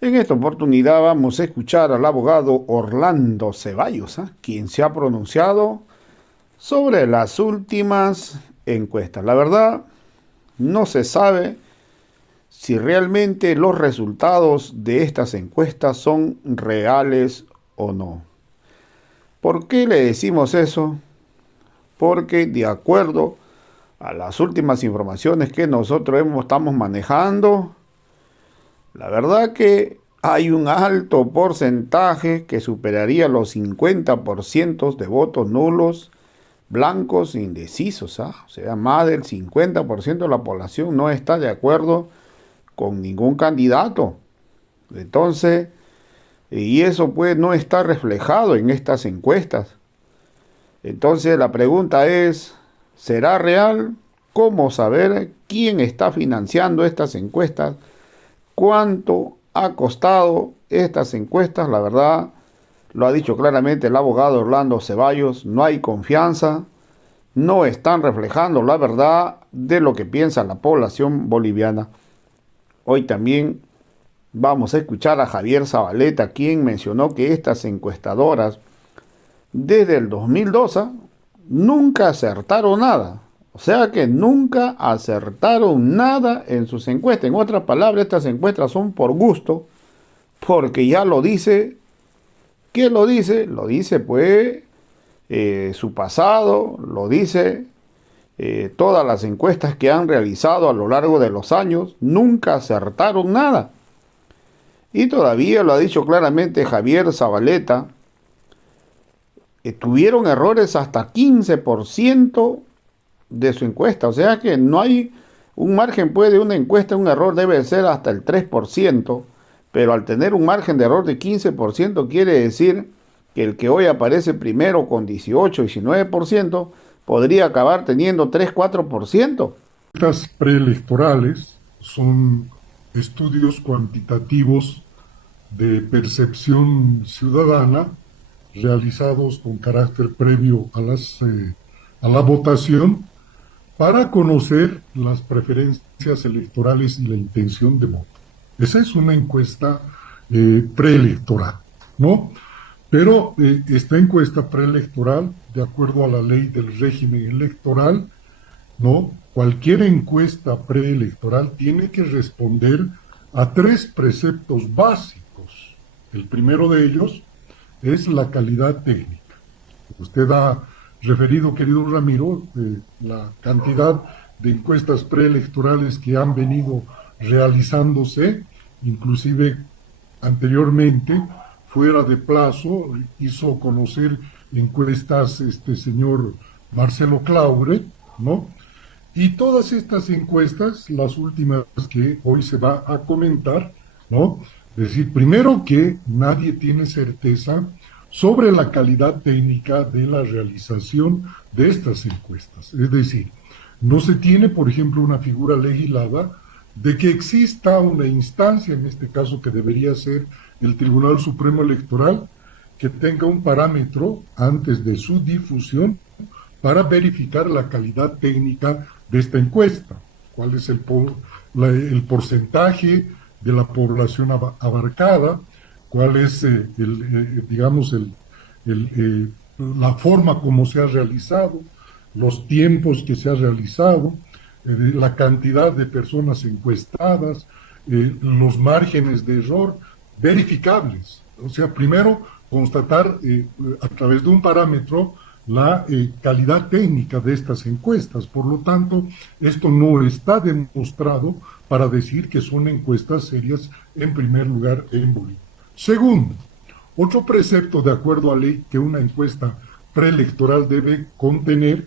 En esta oportunidad vamos a escuchar al abogado Orlando Ceballos, quien se ha pronunciado sobre las últimas encuestas. La verdad, no se sabe si realmente los resultados de estas encuestas son reales o no. ¿Por qué le decimos eso? Porque de acuerdo a las últimas informaciones que nosotros estamos manejando, la verdad que hay un alto porcentaje que superaría los 50% de votos nulos, blancos e indecisos, ¿ah? O sea, más del 50% de la población no está de acuerdo con ningún candidato. Entonces, y eso pues no está reflejado en estas encuestas. Entonces la pregunta es, ¿será real? ¿Cómo saber quién está financiando estas encuestas? ¿Cuánto ha costado estas encuestas? La verdad, lo ha dicho claramente el abogado Orlando Ceballos, no hay confianza, no están reflejando la verdad de lo que piensa la población boliviana. Hoy también vamos a escuchar a Javier Zabaleta, quien mencionó que estas encuestadoras desde el 2012 nunca acertaron nada. O sea que nunca acertaron nada en sus encuestas. En otras palabras, estas encuestas son por gusto, porque ya lo dice. ¿Qué lo dice? Lo dice pues su pasado, lo dice todas las encuestas que han realizado a lo largo de los años, nunca acertaron nada. Y todavía lo ha dicho claramente Javier Zabaleta, tuvieron errores hasta 15% de su encuesta. O sea que no hay un margen, puede una encuesta, un error debe ser hasta el 3%, pero al tener un margen de error de 15% quiere decir que el que hoy aparece primero con 18-19% podría acabar teniendo 3-4%. Estas preelectorales son estudios cuantitativos de percepción ciudadana realizados con carácter previo a la votación para conocer las preferencias electorales y la intención de voto. Esa es una encuesta preelectoral, ¿no? Pero esta encuesta preelectoral, de acuerdo a la ley del régimen electoral, ¿no? Cualquier encuesta preelectoral tiene que responder a tres preceptos básicos. El primero de ellos es la calidad técnica. Usted ha referido, querido Ramiro, la cantidad de encuestas preelectorales que han venido realizándose, inclusive anteriormente, fuera de plazo, hizo conocer encuestas este señor Marcelo Claure, ¿no? Y todas estas encuestas, las últimas que hoy se va a comentar, ¿no? Es decir, primero que nadie tiene certeza sobre la calidad técnica de la realización de estas encuestas. Es decir, no se tiene, por ejemplo, una figura legislada de que exista una instancia, en este caso que debería ser el Tribunal Supremo Electoral, que tenga un parámetro antes de su difusión para verificar la calidad técnica de esta encuesta, cuál es el porcentaje de la población abarcada, cuál es, digamos, la forma como se ha realizado, los tiempos que se ha realizado, la cantidad de personas encuestadas, los márgenes de error verificables. O sea, primero constatar a través de un parámetro la calidad técnica de estas encuestas. Por lo tanto, esto no está demostrado para decir que son encuestas serias en primer lugar en Bolivia. Segundo, otro precepto de acuerdo a ley que una encuesta preelectoral debe contener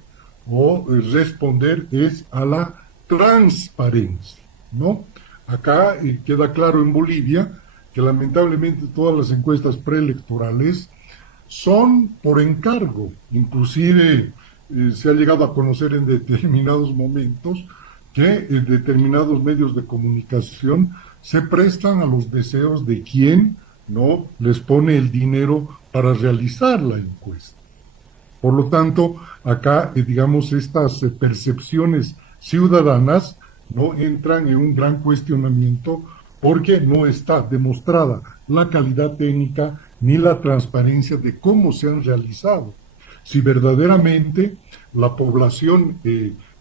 o responder es a la transparencia, ¿no? Acá queda claro en Bolivia que lamentablemente todas las encuestas preelectorales son por encargo, inclusive se ha llegado a conocer en determinados momentos que en determinados medios de comunicación se prestan a los deseos de quien no les pone el dinero para realizar la encuesta. Por lo tanto, acá, digamos, estas percepciones ciudadanas no entran en un gran cuestionamiento porque no está demostrada la calidad técnica ni la transparencia de cómo se han realizado. Si verdaderamente la población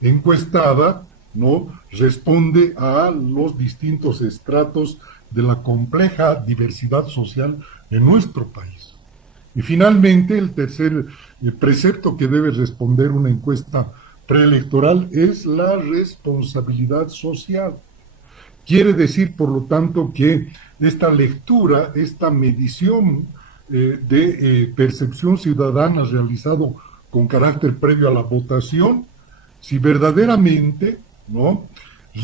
encuestada no responde a los distintos estratos de la compleja diversidad social en nuestro país. Y finalmente, el tercer precepto que debe responder una encuesta preelectoral es la responsabilidad social. Quiere decir, por lo tanto, que esta lectura, esta medición de percepción ciudadana realizado con carácter previo a la votación, si verdaderamente no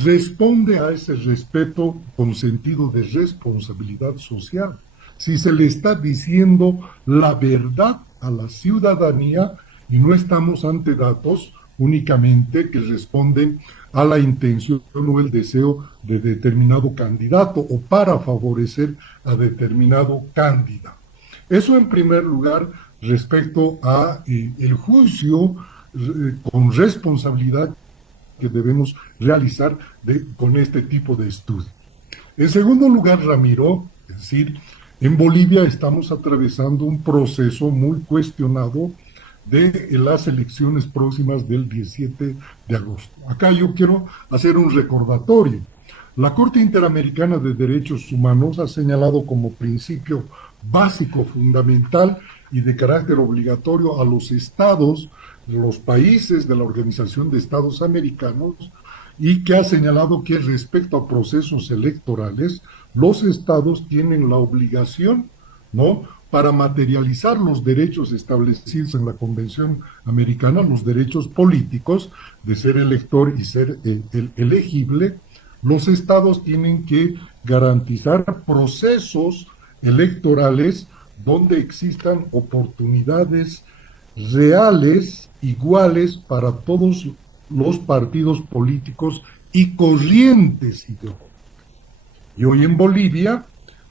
responde a ese respeto con sentido de responsabilidad social, si se le está diciendo la verdad a la ciudadanía y no estamos ante datos únicamente que responden a la intención o el deseo de determinado candidato o para favorecer a determinado candidato. Eso en primer lugar respecto a el juicio con responsabilidad que debemos realizar con este tipo de estudios. En segundo lugar, Ramiro, es decir, en Bolivia estamos atravesando un proceso muy cuestionado de las elecciones próximas del 17 de agosto. Acá yo quiero hacer un recordatorio. La Corte Interamericana de Derechos Humanos ha señalado como principio básico, fundamental y de carácter obligatorio a los estados, los países de la Organización de Estados Americanos, y que ha señalado que respecto a procesos electorales, los estados tienen la obligación, ¿no?, para materializar los derechos establecidos en la Convención Americana, los derechos políticos de ser elector y ser elegible. Los estados tienen que garantizar procesos electorales donde existan oportunidades reales, iguales para todos los partidos políticos y corrientes ideológicas. Y hoy en Bolivia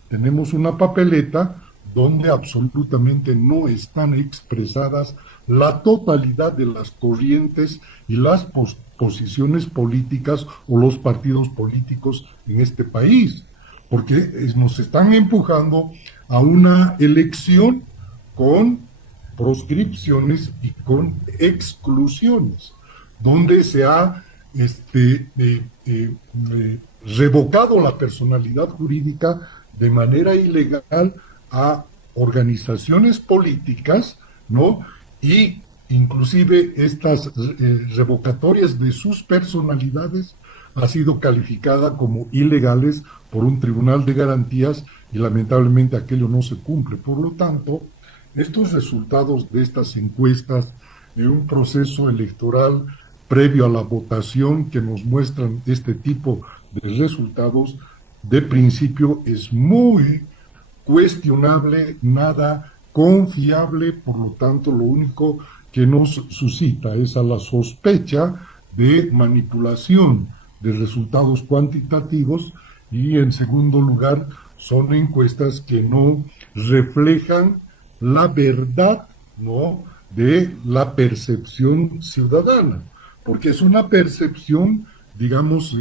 tenemos una papeleta donde absolutamente no están expresadas la totalidad de las corrientes y las posiciones políticas o los partidos políticos en este país, porque nos están empujando a una elección con proscripciones y con exclusiones, donde se ha revocado la personalidad jurídica de manera ilegal a organizaciones políticas, ¿no? Y inclusive estas revocatorias de sus personalidades ha sido calificada como ilegales por un tribunal de garantías y lamentablemente aquello no se cumple. Por lo tanto, estos resultados de estas encuestas de un proceso electoral previo a la votación que nos muestran este tipo de resultados, de principio es muy cuestionable, nada confiable, por lo tanto lo único que nos suscita es a la sospecha de manipulación de resultados cuantitativos y en segundo lugar son encuestas que no reflejan la verdad, ¿no?, de la percepción ciudadana, porque es una percepción, digamos,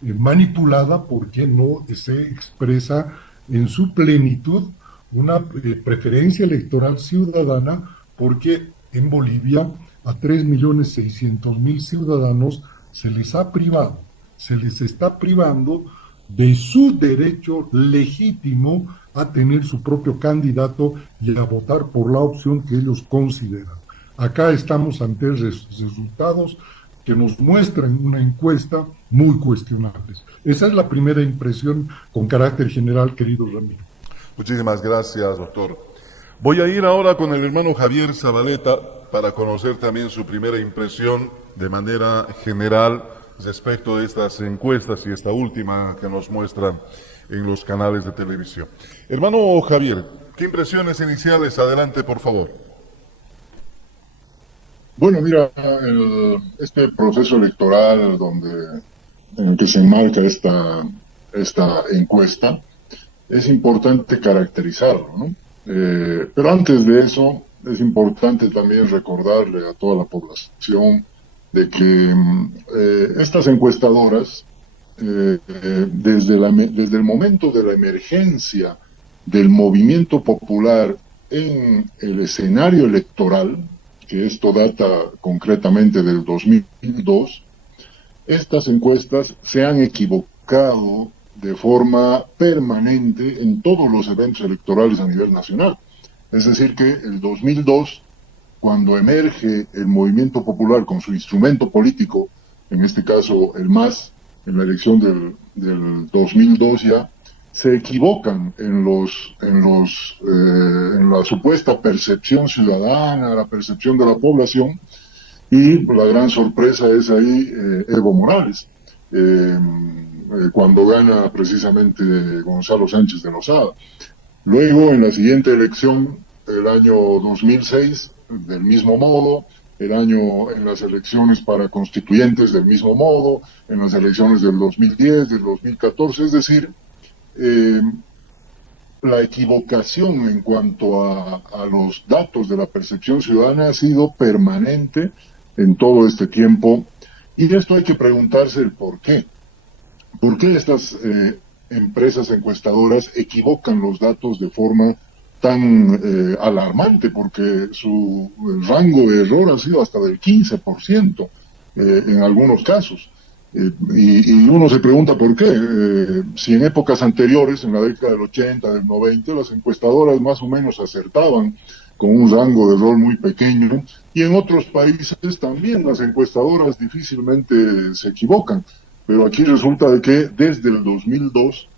manipulada porque no se expresa en su plenitud una preferencia electoral ciudadana, porque en Bolivia a 3.600.000 ciudadanos se les ha privado, se les está privando de su derecho legítimo a tener su propio candidato y a votar por la opción que ellos consideran. Acá estamos ante resultados que nos muestran una encuesta muy cuestionables. Esa es la primera impresión con carácter general, querido Ramiro. Muchísimas gracias, doctor. Voy a ir ahora con el hermano Javier Zabaleta para conocer también su primera impresión de manera general respecto de estas encuestas y esta última que nos muestran en los canales de televisión. Hermano Javier, ¿qué impresiones iniciales? Adelante, por favor. Bueno, mira, este proceso electoral en el que se enmarca esta encuesta, es importante caracterizarlo, ¿no? Pero antes de eso, es importante también recordarle a toda la población de que estas encuestadoras desde el momento de la emergencia del movimiento popular en el escenario electoral, que esto data concretamente del 2002, estas encuestas se han equivocado de forma permanente en todos los eventos electorales a nivel nacional. Es decir, que el 2002, cuando emerge el movimiento popular con su instrumento político, en este caso el MAS, en la elección del 2002 ya, se equivocan en la supuesta percepción ciudadana, la percepción de la población, y la gran sorpresa es ahí Evo Morales, cuando gana precisamente Gonzalo Sánchez de Lozada. Luego, en la siguiente elección, el año 2006, del mismo modo, en las elecciones para constituyentes del mismo modo, en las elecciones del 2010, del 2014, es decir, eh, la equivocación en cuanto a los datos de la percepción ciudadana ha sido permanente en todo este tiempo, y esto hay que preguntarse el por qué. ¿Por qué estas empresas encuestadoras equivocan los datos de forma tan alarmante? Porque el rango de error ha sido hasta del 15% en algunos casos. Y uno se pregunta por qué. Si en épocas anteriores, en la década del 80, del 90, las encuestadoras más o menos acertaban con un rango de error muy pequeño, y en otros países también las encuestadoras difícilmente se equivocan. Pero aquí resulta de que desde el 2002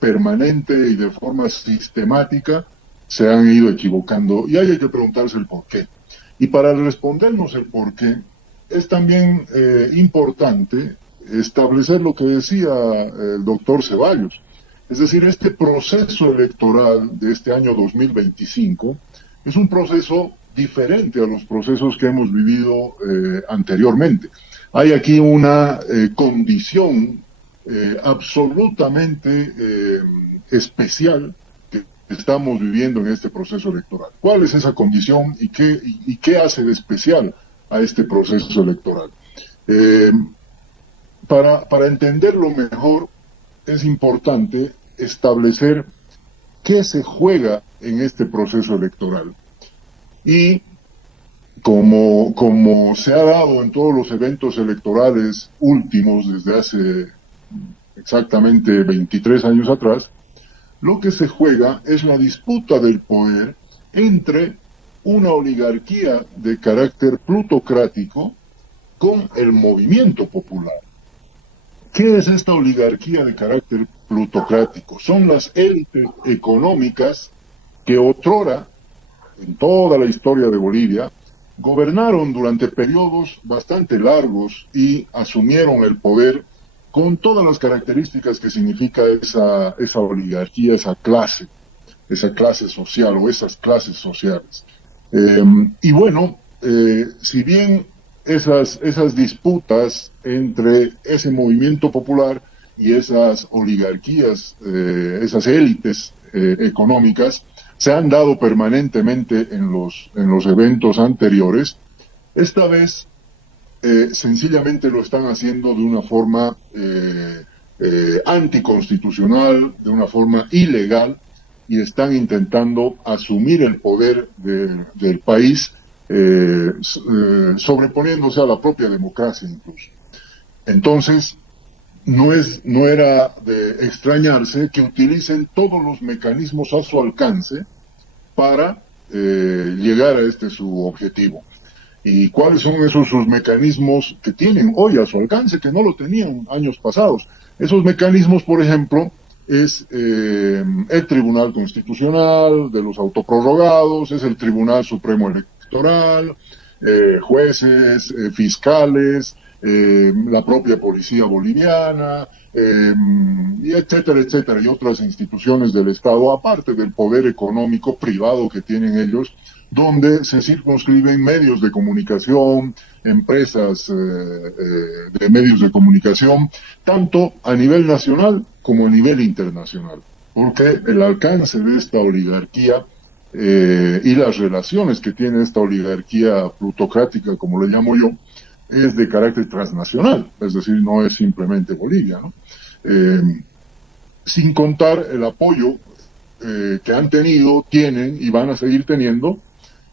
permanente y de forma sistemática se han ido equivocando, y ahí hay que preguntarse el por qué. Y para respondernos el por qué, es también importante establecer lo que decía el doctor Ceballos. Es decir, este proceso electoral de este año 2025 es un proceso diferente a los procesos que hemos vivido anteriormente. Hay aquí una condición absolutamente especial que estamos viviendo en este proceso electoral. ¿Cuál es esa condición y qué hace de especial a este proceso electoral? Para entenderlo mejor, es importante establecer qué se juega en este proceso electoral. Y como se ha dado en todos los eventos electorales últimos desde hace exactamente 23 años atrás, lo que se juega es la disputa del poder entre una oligarquía de carácter plutocrático con el movimiento popular. ¿Qué es esta oligarquía de carácter plutocrático? Son las élites económicas que otrora, en toda la historia de Bolivia, gobernaron durante periodos bastante largos y asumieron el poder con todas las características que significa esa oligarquía, esa clase social o esas clases sociales. Y bueno, si bien esas disputas entre ese movimiento popular y esas oligarquías, esas élites económicas, se han dado permanentemente en los eventos anteriores, esta vez sencillamente lo están haciendo de una forma anticonstitucional, de una forma ilegal, y están intentando asumir el poder del país, sobreponiéndose a la propia democracia incluso. Entonces, no era de extrañarse que utilicen todos los mecanismos a su alcance para llegar a su objetivo. ¿Y cuáles son sus mecanismos que tienen hoy a su alcance, que no lo tenían años pasados? Esos mecanismos, por ejemplo, es el Tribunal Constitucional de los autoprorrogados, es el Tribunal Supremo Electoral, jueces, fiscales, la propia policía boliviana, y etcétera, etcétera, y otras instituciones del Estado, aparte del poder económico privado que tienen ellos, donde se circunscriben medios de comunicación, empresas de medios de comunicación, tanto a nivel nacional como a nivel internacional, porque el alcance de esta oligarquía y las relaciones que tiene esta oligarquía plutocrática, como le llamo yo, es de carácter transnacional, es decir, no es simplemente Bolivia, ¿no? Sin contar el apoyo que han tenido, tienen y van a seguir teniendo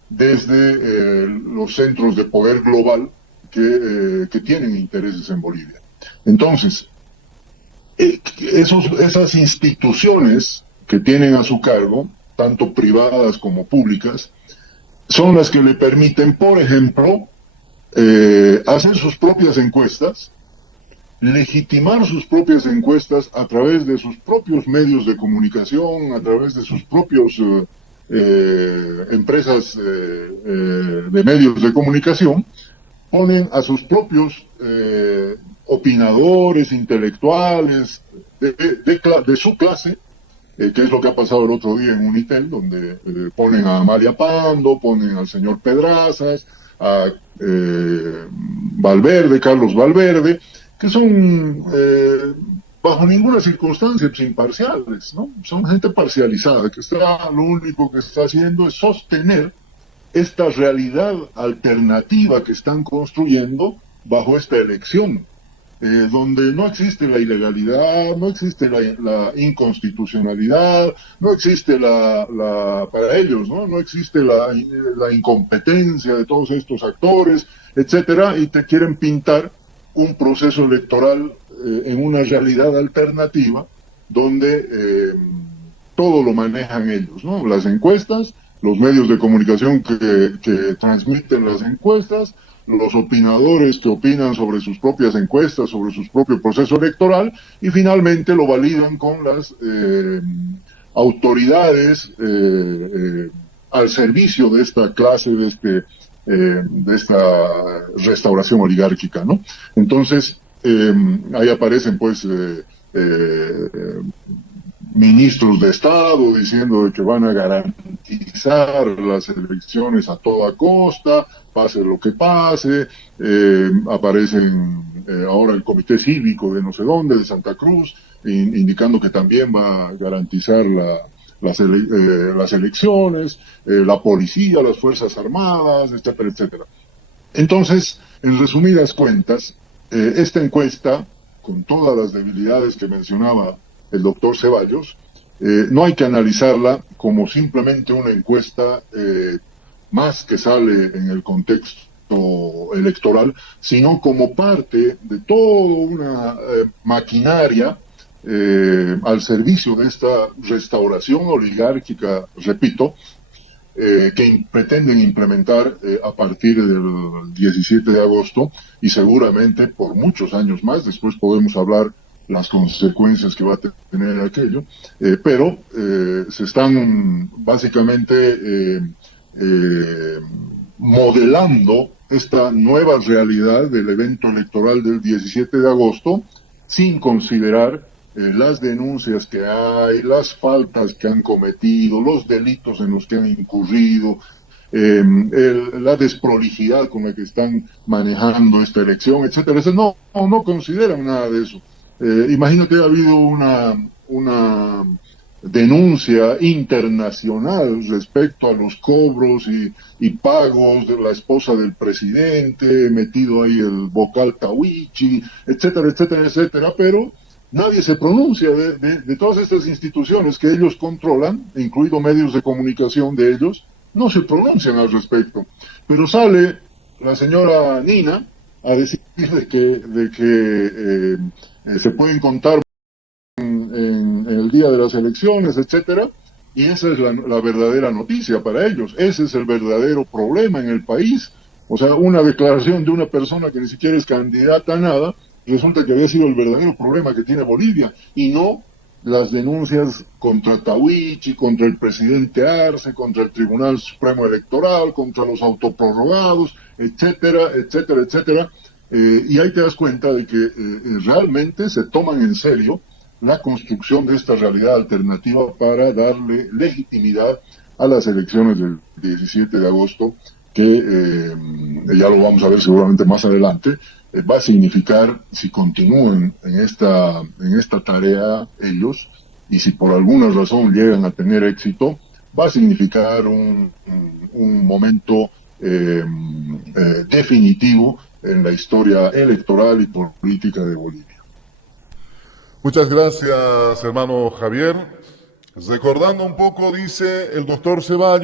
desde los centros de poder global que tienen intereses en Bolivia. Entonces, esas instituciones que tienen a su cargo, tanto privadas como públicas, son las que le permiten, por ejemplo, hacer sus propias encuestas, legitimar sus propias encuestas a través de sus propios medios de comunicación, a través de sus propios empresas de medios de comunicación, ponen a sus propios opinadores, intelectuales de su clase, que es lo que ha pasado el otro día en Unitel, donde ponen a Amalia Pando, ponen al señor Pedrazas, a Valverde, Carlos Valverde, que son bajo ninguna circunstancia imparciales, ¿no? Son gente parcializada, que lo único que está haciendo es sostener esta realidad alternativa que están construyendo bajo esta elección, donde no existe la ilegalidad, no existe la inconstitucionalidad, no existe para ellos, ¿no? No existe la incompetencia de todos estos actores, etcétera, y te quieren pintar un proceso electoral en una realidad alternativa donde todo lo manejan ellos, ¿no? Las encuestas, los medios de comunicación que transmiten las encuestas, los opinadores que opinan sobre sus propias encuestas, sobre su propio proceso electoral, y finalmente lo validan con las autoridades al servicio de esta clase, de esta restauración oligárquica, ¿no? Entonces, ahí aparecen, pues, ministros de Estado diciendo de que van a garantizar las elecciones a toda costa, pase lo que pase. Aparecen ahora el Comité Cívico de no sé dónde, de Santa Cruz, indicando que también va a garantizar las elecciones, la policía, las Fuerzas Armadas, etcétera, etcétera. Entonces, en resumidas cuentas, esta encuesta, con todas las debilidades que mencionaba el doctor Ceballos, no hay que analizarla como simplemente una encuesta más que sale en el contexto electoral, sino como parte de toda una maquinaria al servicio de esta restauración oligárquica, repito, que pretenden implementar a partir del 17 de agosto y seguramente por muchos años más. Después podemos hablar las consecuencias que va a tener aquello, pero se están básicamente modelando esta nueva realidad del evento electoral del 17 de agosto sin considerar las denuncias que hay, las faltas que han cometido, los delitos en los que han incurrido, la desprolijidad con la que están manejando esta elección, etcétera. No consideran nada de eso. Imagino que ha habido una denuncia internacional respecto a los cobros y pagos de la esposa del presidente, metido ahí el vocal Tawichi, etcétera, etcétera, etcétera, pero nadie se pronuncia de todas estas instituciones que ellos controlan, incluido medios de comunicación de ellos, no se pronuncian al respecto. Pero sale la señora Nina a decir de que se pueden contar en el día de las elecciones, etcétera, y esa es la verdadera noticia para ellos. Ese es el verdadero problema en el país. O sea, una declaración de una persona que ni siquiera es candidata a nada, resulta que había sido el verdadero problema que tiene Bolivia, y no las denuncias contra Tawichi, contra el presidente Arce, contra el Tribunal Supremo Electoral, contra los autoprorrogados, etcétera, etcétera, etcétera. Y ahí te das cuenta de que realmente se toman en serio la construcción de esta realidad alternativa para darle legitimidad a las elecciones del 17 de agosto, que ya lo vamos a ver seguramente más adelante, va a significar, si continúan en esta tarea ellos, y si por alguna razón llegan a tener éxito, va a significar un momento definitivo en la historia electoral y política de Bolivia. Muchas gracias, hermano Javier. Recordando un poco, dice el doctor Ceballos.